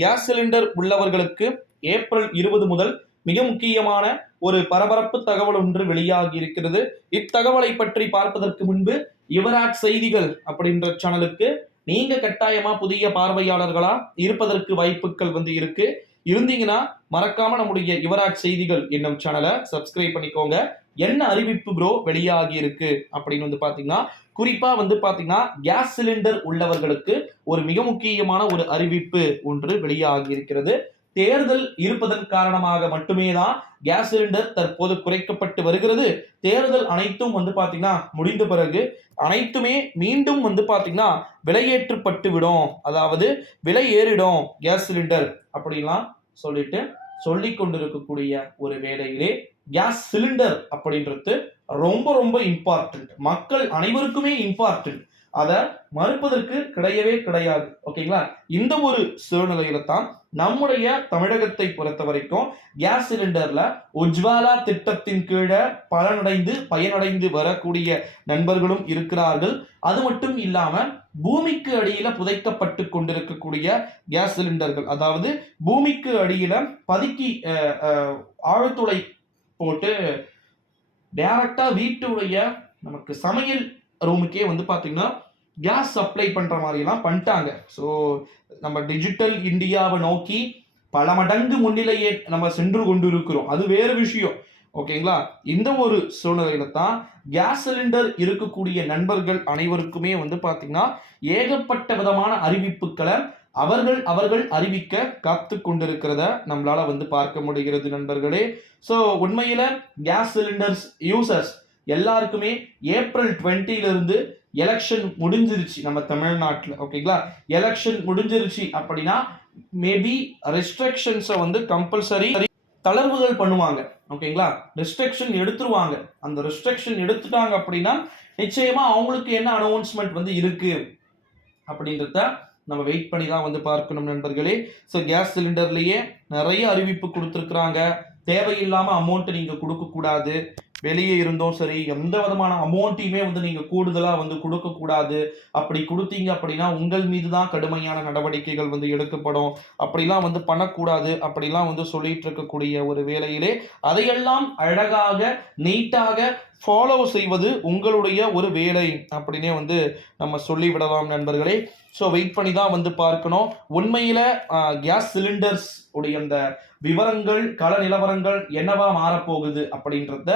Gas cylinder உள்ளவர்களுக்கு April இருபது முதல் மிக முக்கியமான ஒரு பரபரப்பு தகவல் ஒன்று வெளியாகி இருக்கிறது. இத்தகவலை பற்றி பார்ப்பதற்கு முன்பு யுவராஜ் செய்திகள் அப்படின்ற சேனலுக்கு நீங்க கட்டாயமா புதிய பார்வையாளர்களா இருப்பதற்கு வாய்ப்புகள் வந்து இருக்கு. இருந்தீங்கன்னா மறக்காம நம்முடைய யுவராஜ் செய்திகள் என்னும் சேனலை சப்ஸ்கிரைப் பண்ணிக்கோங்க. என்ன அறிவிப்பு ப்ரோ வெளியாகி இருக்கு அப்படின்னு வந்து பாத்தீங்கன்னா குறிப்பா வந்து பாத்தீங்கன்னா கேஸ் சிலிண்டர் உள்ளவர்களுக்கு ஒரு மிக முக்கியமான ஒரு அறிவிப்பு ஒன்று வெளியாகி இருக்கிறது. தேர்தல் இருப்பதன் காரணமாக மட்டுமே தான் கேஸ் சிலிண்டர் தற்போது குறைக்கப்பட்டு வருகிறது. தேர்தல் அனைத்தும் வந்து பாத்தீங்கன்னா முடிந்த பிறகு அனைத்துமே மீண்டும் வந்து பாத்தீங்கன்னா விலையேற்றப்பட்டு விடும். அதாவது விலை ஏறிடும் கேஸ் சிலிண்டர் அப்படின்லாம் சொல்லிட்டு சொல்லி கொண்டிருக்கக்கூடிய ஒரு வேளையிலே கேஸ் சிலிண்டர் அப்படின்றது ரொம்ப ரொம்ப இம்பார்ட்டன்ட் மக்கள் அனைவருக்குமே இம்பார்ட்டன்ட் அதை மறுப்பதற்கு கிடையவே கிடையாது. ஓகேங்களா? இந்த ஒரு சூழ்நிலையில தான் நம்முடைய தமிழகத்தை பொறுத்த வரைக்கும் கேஸ் சிலிண்டர்ல உஜ்வாலா திட்டத்தின் கீழே பலனடைந்து பயனடைந்து வரக்கூடிய நண்பர்களும் இருக்கிறார்கள். அது மட்டும் இல்லாம பூமிக்கு அடியில புதைக்கப்பட்டு கொண்டிருக்கக்கூடிய கேஸ் சிலிண்டர்கள் அதாவது பூமிக்கு அடியில பதுக்கி ஆழ்துளை போட்டு டைரக்டா வீட்டுடைய நமக்கு சமையல் ரூமுக்கே வந்து பார்த்தீங்கன்னா கேஸ் சப்ளை பண்ணுற மாதிரிலாம் பண்ணிட்டாங்க. ஸோ நம்ம டிஜிட்டல் இந்தியாவை நோக்கி பல மடங்கு முன்னிலையே நம்ம சென்று கொண்டு இருக்கிறோம் அது வேறு விஷயம். ஓகேங்களா இந்த ஒரு சூழ்நிலையில தான் கேஸ் சிலிண்டர் இருக்கக்கூடிய நண்பர்கள் அனைவருக்குமே வந்து பார்த்தீங்கன்னா ஏகப்பட்ட விதமான அறிவிப்புகளை அவர்கள் அவர்கள் அறிவிக்க காத்து கொண்டிருக்கிறத நம்மளால வந்து பார்க்க முடிகிறது நண்பர்களே. ஸோ உண்மையில கேஸ் சிலிண்டர்ஸ் யூசர்ஸ் எல்லாருக்குமே ஏப்ரல் 20 இருந்து எலெக்ஷன் முடிஞ்சிருச்சு நம்ம தமிழ்நாட்டில் ஓகேங்களா எலெக்ஷன் முடிஞ்சிருச்சு அப்படின்னா மேபி ரெஸ்ட்ரிக்ஷன்ஸை வந்து கம்பல்சரி தளர்வுகள் பண்ணுவாங்க ஓகேங்களா ரெஸ்ட்ரிக்ஷன் எடுத்துருவாங்க. அந்த ரெஸ்ட்ரிக்ஷன் எடுத்துட்டாங்க அப்படின்னா நிச்சயமா அவங்களுக்கு என்ன அனௌன்ஸ்மெண்ட் வந்து இருக்கு அப்படின்றத நம்ம வெயிட் பண்ணி தான் வந்து பார்க்கணும் நண்பர்களே. ஸோ கேஸ் சிலிண்டர்லேயே நிறைய அறிவிப்பு கொடுத்துருக்குறாங்க. தேவையில்லாமல் அமௌண்ட்டை நீங்கள் கொடுக்கக்கூடாது. வெளியே இருந்தோம் சரி எந்த விதமான அமௌண்ட்டையுமே வந்து நீங்கள் கூடுதலாக வந்து கொடுக்கக்கூடாது. அப்படி கொடுத்தீங்க அப்படின்னா உங்கள் மீது தான் கடுமையான நடவடிக்கைகள் வந்து எடுக்கப்படும். அப்படிலாம் வந்து பண்ணக்கூடாது. அப்படிலாம் வந்து சொல்லிட்டு இருக்கக்கூடிய ஒரு வேலையிலே அதையெல்லாம் அழகாக நீட்டாக ஃபாலோ செய்வது உங்களுடைய ஒரு வேலை அப்படின்னே வந்து நம்ம சொல்லிவிடலாம் நண்பர்களே. ஸோ வெயிட் பண்ணி தான் வந்து பார்க்கணும். உண்மையில் கேஸ் சிலிண்டர்ஸ் உடைய அந்த விவரங்கள் கள நிலவரங்கள் என்னவா மாறப்போகுது அப்படின்றத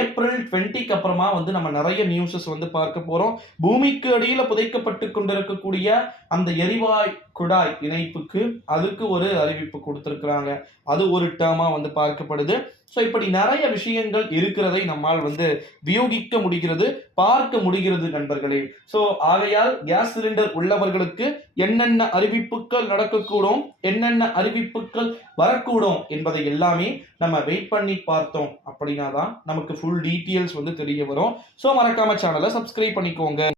ஏப்ரல் டுவெண்ட்டிக்கு அப்புறமா வந்து நம்ம நிறைய நியூஸஸ் வந்து பார்க்க போகிறோம் பூமிக்கு அடியில் புதைக்கப்பட்டு கொண்டிருக்கக்கூடிய அந்த எரிவாய் குழாய் இணைப்புக்கு அதுக்கு ஒரு அறிவிப்பு கொடுத்துருக்குறாங்க. அது ஒரு டேர்மாக வந்து பார்க்கப்படுது. ஸோ இப்படி நிறைய விஷயங்கள் இருக்கிறதை நம்மால் வந்து வியோகிக்க முடிகிறது பார்க்க முடிகிறது நண்பர்களே. ஸோ ஆகையால் கேஸ் சிலிண்டர் உள்ளவர்களுக்கு என்னென்ன அறிவிப்புகள் நடக்கக்கூடும் என்னென்ன அறிவிப்புகள் வரக்கூடும் என்பதை எல்லாமே நம்ம வெயிட் பண்ணி பார்த்தோம் அப்படின்னா தான் நமக்கு ஃபுல் டீட்டெயில்ஸ் வந்து தெரிய வரும். ஸோ மறக்காம சேனலை சப்ஸ்கிரைப் பண்ணிக்கோங்க.